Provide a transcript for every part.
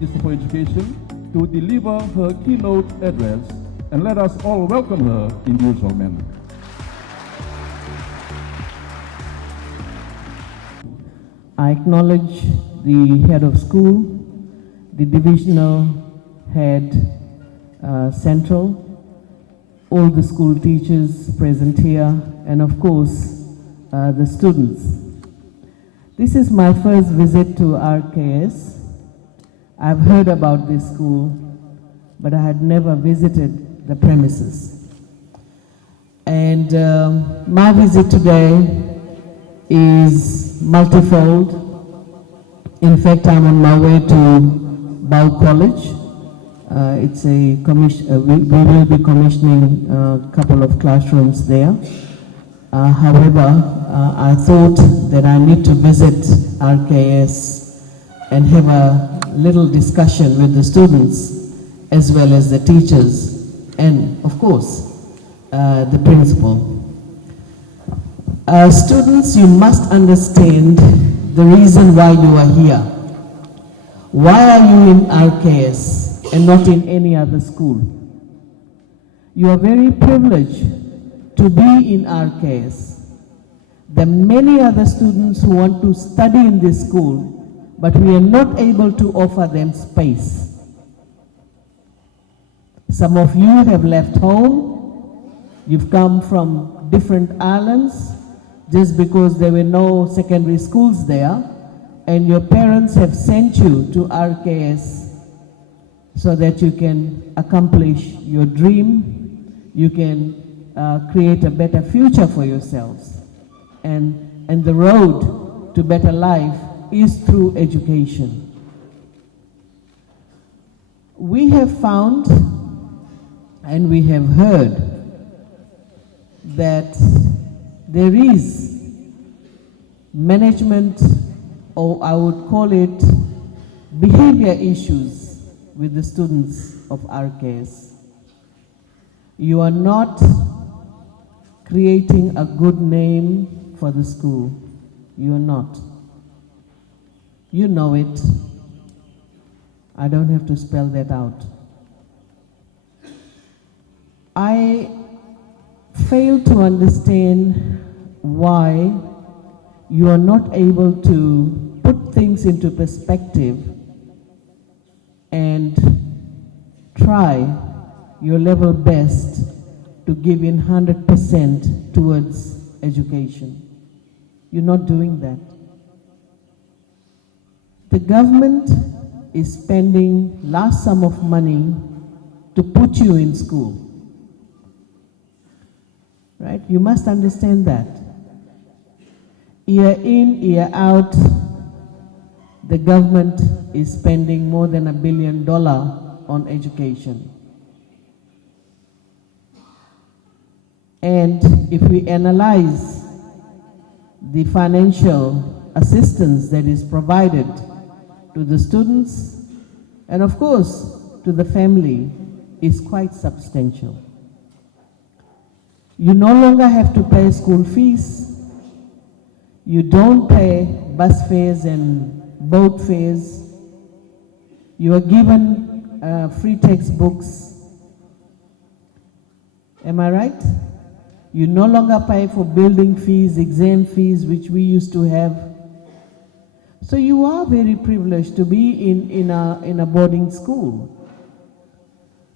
Minister for Education, to deliver her keynote address, and let us all welcome her in usual manner. I acknowledge the head of school, the divisional head, central, all the school teachers present here, and of course, the students. This is my first visit to RKS. I've heard about this school, but I had never visited the premises. And my visit today is multifold. In fact, I'm on my way to Bow College. It's a we will be commissioning a couple of classrooms there. However, I thought that I need to visit RKS and have a little discussion with the students as well as the teachers and, of course, the principal. Students, you must understand the reason why you are here. Why are you in RKS and not in any other school? You are very privileged to be in RKS. There are many other students who want to study in this school, but we are not able to offer them space. Some of you have left home. You've come from different islands just because there were no secondary schools there, and your parents have sent you to RKS so that you can accomplish your dream, you can create a better future for yourselves. And the road to better life is through education. We have found and we have heard that there is management, or I would call it behavior issues with the students of RKS. You are not creating a good name for the school. You are not. You know it. I don't have to spell that out. I fail to understand why you are not able to put things into perspective and try your level best to give in 100% towards education. You're not doing that. The government is spending large sum of money to put you in school. Right? You must understand that. Year in, year out, the government is spending more than $1 billion on education. And if we analyze the financial assistance that is provided to the students and of course to the family is quite substantial. You no longer have to pay school fees. You don't pay bus fares and boat fares. You are given free textbooks. Am I right? You no longer pay for building fees, exam fees, which we used to have. So you are very privileged to be in a boarding school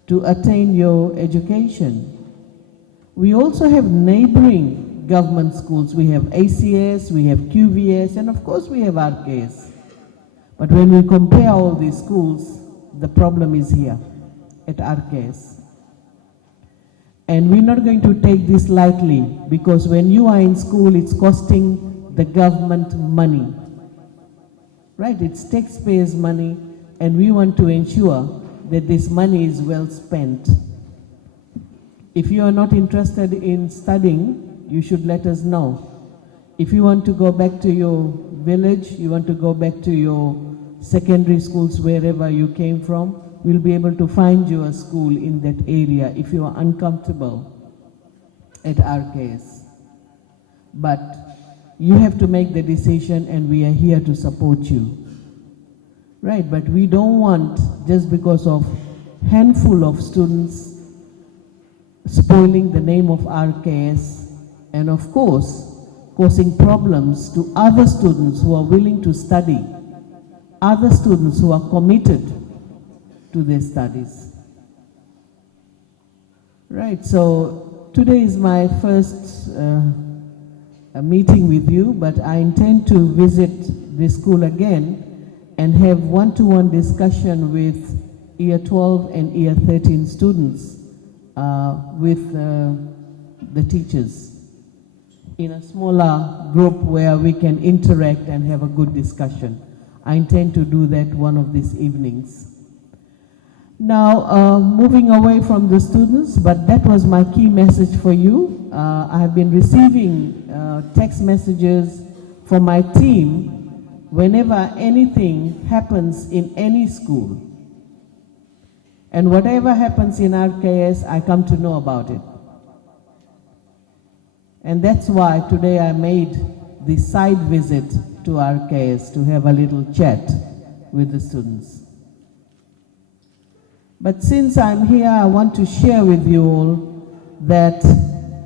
to attain your education. We also have neighboring government schools. We have ACS, we have QVS, and of course we have RKS. But when we compare all these schools, the problem is here at RKS. And we're not going to take this lightly, because when you are in school, it's costing the government money. Right? It's taxpayers' money, and we want to ensure that this money is well spent. If you are not interested in studying, you should let us know. If you want to go back to your village, you want to go back to your secondary schools, wherever you came from, we'll be able to find you a school in that area if you are uncomfortable at RKS. But you have to make the decision, and we are here to support you. Right, but we don't want, just because of handful of students, spoiling the name of RKS, and of course, causing problems to other students who are willing to study, other students who are committed to their studies. Right, so today is my first meeting with you, but I intend to visit the school again and have one-to-one discussion with Year 12 and Year 13 students with the teachers in a smaller group where we can interact and have a good discussion. I intend to do that one of these evenings. Now, moving away from the students, but that was my key message for you. I have been receiving text messages from my team whenever anything happens in any school. And whatever happens in RKS, I come to know about it. And that's why today I made the side visit to RKS to have a little chat with the students. But since I'm here, I want to share with you all that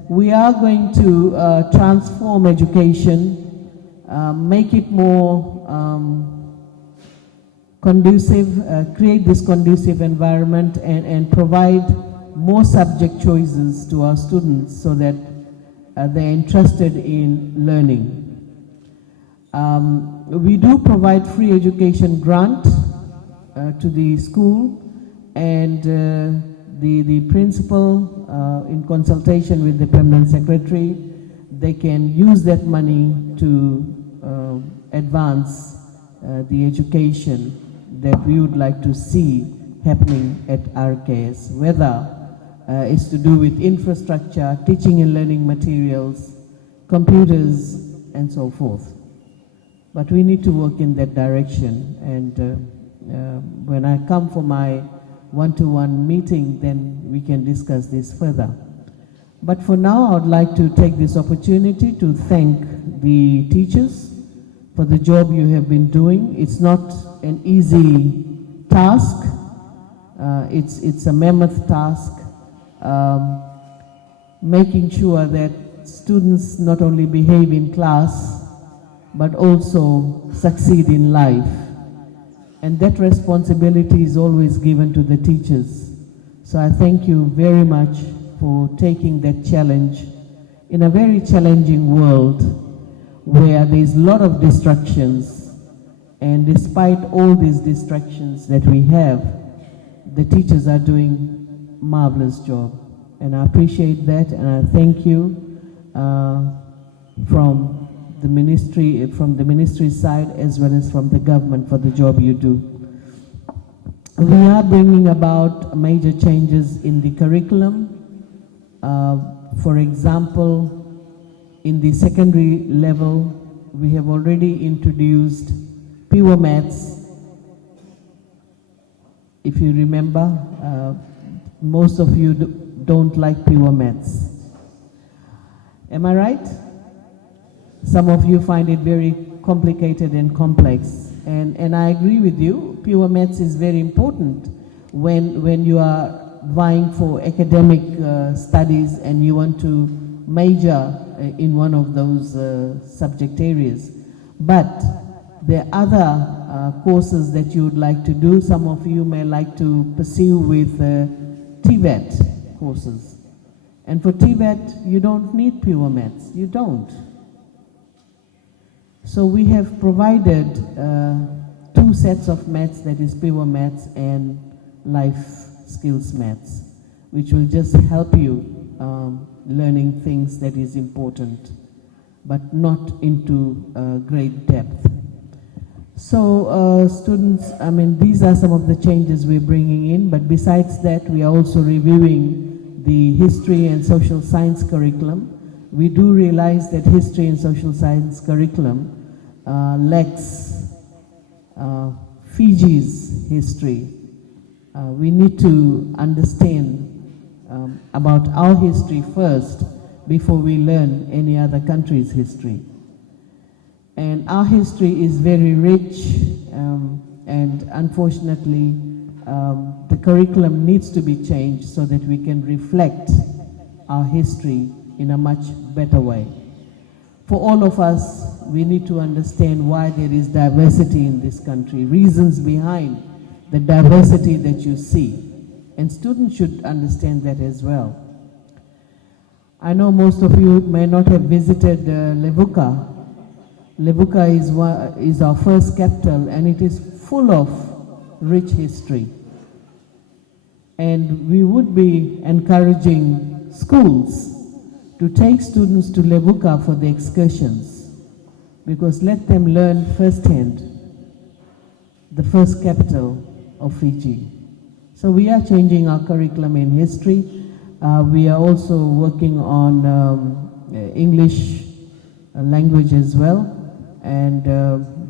we are going to transform education, make it more conducive, create this conducive environment, and provide more subject choices to our students so that they're interested in learning. We do provide free education grant to the school, and the principal, in consultation with the permanent secretary, they can use that money to advance the education that we would like to see happening at RKS, whether it's to do with infrastructure, teaching and learning materials, computers, and so forth. But we need to work in that direction, and when I come for my one-to-one meeting, then we can discuss this further. But for now, I would like to take this opportunity to thank the teachers for the job you have been doing. It's not an easy task. It's a mammoth task, making sure that students not only behave in class, but also succeed in life. And that responsibility is always given to the teachers. So I thank you very much for taking that challenge in a very challenging world where there's a lot of distractions. And despite all these distractions that we have, the teachers are doing a marvelous job. And I appreciate that, and I thank you from the ministry side as well as from the government for the job you do. We are bringing about major changes in the curriculum. For example, in the secondary level, we have already introduced pure maths. If you remember, most of you don't like pure maths. Am I right? Some of you find it very complicated and complex, and I agree with you. Pure maths is very important when you are vying for academic studies and you want to major in one of those subject areas. But there are other courses that you would like to do. Some of you may like to pursue with TVET courses. And for TVET, you don't need pure maths. You don't. So we have provided two sets of maths, that is pure maths and life skills maths, which will just help you learning things that is important, but not into great depth. So students, I mean, these are some of the changes we're bringing in, but besides that, we are also reviewing the history and social science curriculum. We do realize that history and social science curriculum lacks Fiji's history. We need to understand about our history first before we learn any other country's history. And our history is very rich, and unfortunately, the curriculum needs to be changed so that we can reflect our history in a much better way. For all of us, we need to understand why there is diversity in this country, reasons behind the diversity that you see. And students should understand that as well. I know most of you may not have visited Levuka. Levuka is our first capital, and it is full of rich history. And we would be encouraging schools to take students to Levuka for the excursions, because let them learn firsthand the first capital of Fiji. So we are changing our curriculum in history. We are also working on English language as well, and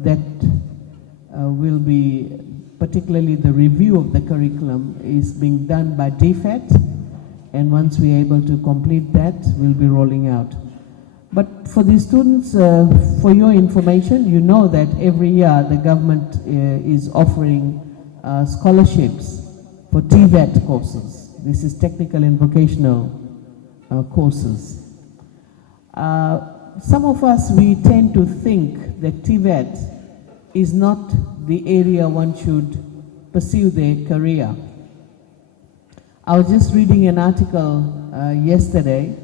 that will be, particularly the review of the curriculum is being done by DFAT, and once we are able to complete that, we'll be rolling out. But for the students, for your information, you know that every year the government is offering scholarships for TVET courses. This is technical and vocational courses. Some of us, we tend to think that TVET is not the area one should pursue their career. I was just reading an article yesterday,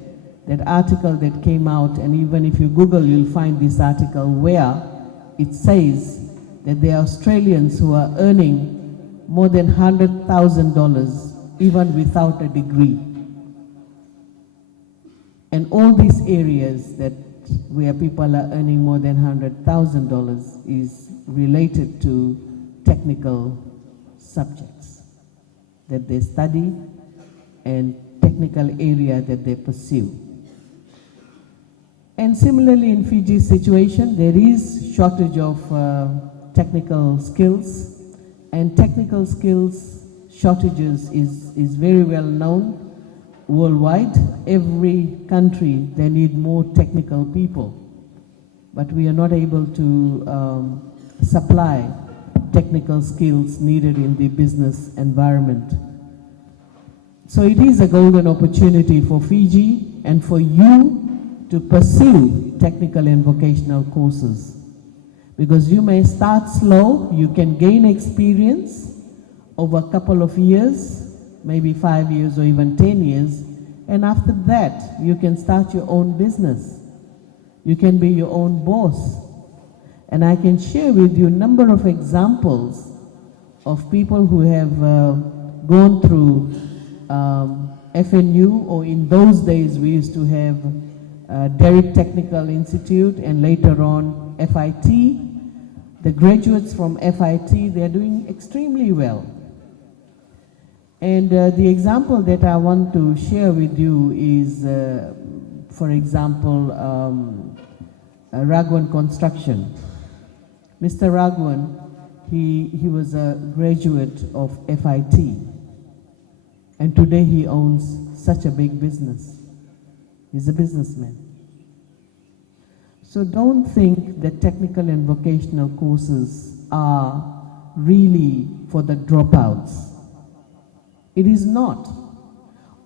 that article that came out, and even if you Google, you'll find this article where it says that there are Australians who are earning more than $100,000 even without a degree. And all these areas that where people are earning more than $100,000 is related to technical subjects that they study and technical area that they pursue. And similarly in Fiji's situation, there is shortage of technical skills, and technical skills shortages is very well known worldwide. Every country, they need more technical people, but we are not able to supply technical skills needed in the business environment. So it is a golden opportunity for Fiji and for you to pursue technical and vocational courses, because you may start slow, you can gain experience over a couple of years, maybe 5 years or even 10 years, and after that you can start your own business. You can be your own boss. And I can share with you a number of examples of people who have gone through FNU, or in those days we used to have Derrick Technical Institute, and later on FIT. The graduates from FIT, they're doing extremely well. And the example that I want to share with you is, for example, Ragwan Construction. Mr. Ragwan, he was a graduate of FIT, and today he owns such a big business. He's a businessman. So don't think that technical and vocational courses are really for the dropouts. It is not.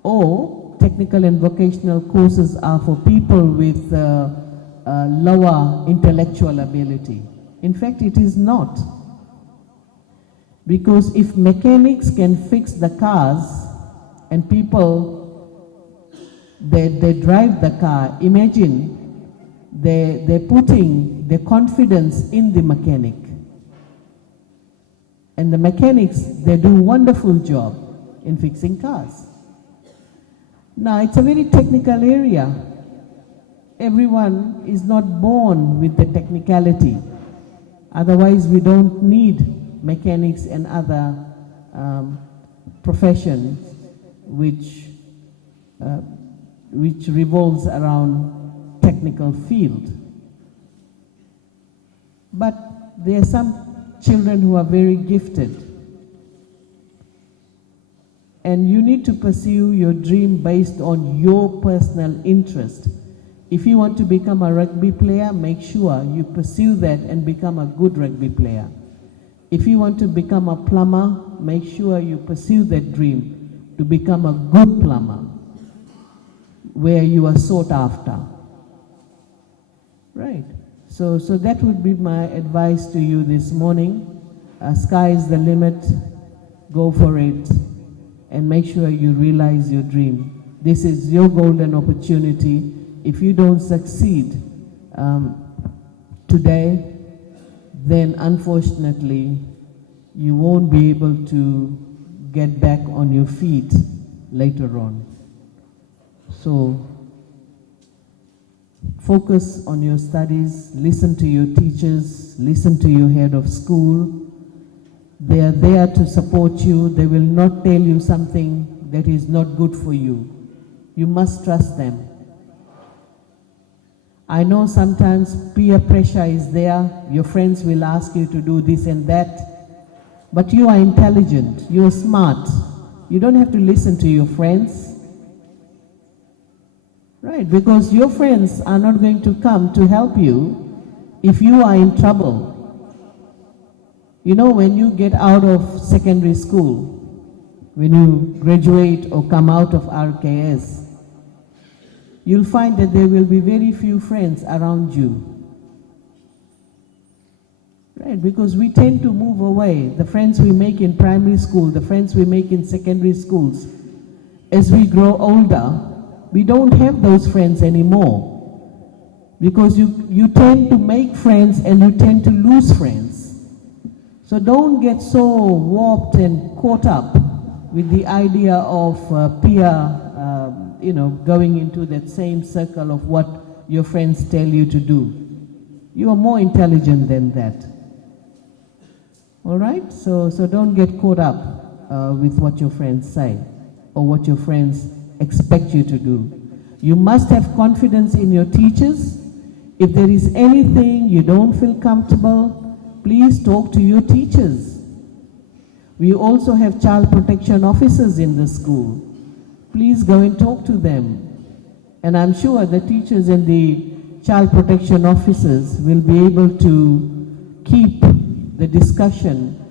Or technical and vocational courses are for people with lower intellectual ability. In fact, it is not. Because if mechanics can fix the cars and people, they drive the car, imagine they're putting their confidence in the mechanic. And the mechanics, they do a wonderful job in fixing cars. Now, it's a very technical area. Everyone is not born with the technicality. Otherwise, we don't need mechanics and other professions which revolves around technical field. But there are some children who are very gifted. And you need to pursue your dream based on your personal interest. If you want to become a rugby player, make sure you pursue that and become a good rugby player. If you want to become a plumber, make sure you pursue that dream to become a good plumber, where you are sought after. Right. So that would be my advice to you this morning. Sky is the limit. Go for it. And make sure you realize your dream. This is your golden opportunity. If you don't succeed today, then unfortunately, you won't be able to get back on your feet later on. So, focus on your studies, listen to your teachers, listen to your head of school. They are there to support you. They will not tell you something that is not good for you. You must trust them. I know sometimes peer pressure is there. Your friends will ask you to do this and that. But you are intelligent. You are smart. You don't have to listen to your friends. Right, because your friends are not going to come to help you if you are in trouble. You know, when you get out of secondary school, when you graduate or come out of RKS, you'll find that there will be very few friends around you. Right, because we tend to move away. The friends we make in primary school, the friends we make in secondary schools, as we grow older, we don't have those friends anymore. Because you tend to make friends and you tend to lose friends. So don't get so warped and caught up with the idea of peer, going into that same circle of what your friends tell you to do. You are more intelligent than that. All right? So don't get caught up with what your friends say or what your friends expect you to do. You must have confidence in your teachers. If there is anything you don't feel comfortable, please talk to your teachers. We also have child protection officers in the school. Please go and talk to them. And I'm sure the teachers and the child protection officers will be able to keep the discussion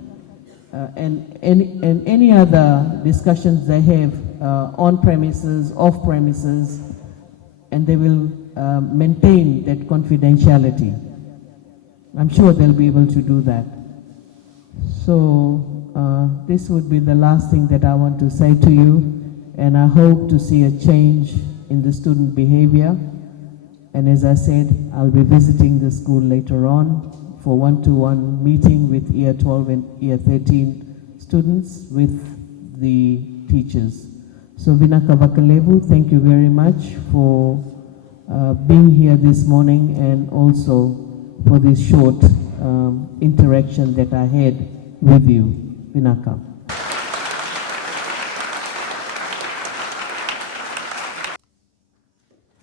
and any other discussions they have on premises, off premises, and they will maintain that confidentiality. I'm sure they'll be able to do that. So this would be the last thing that I want to say to you, and I hope to see a change in the student behavior. And as I said, I'll be visiting the school later on for one-to-one meeting with Year 12 and Year 13 students with the teachers. So Vinaka Vakalevu, thank you very much for being here this morning and also for this short interaction that I had with you. Vinaka.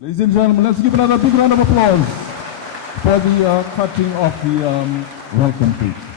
Ladies and gentlemen, let's give another big round of applause for the cutting of the welcome speech.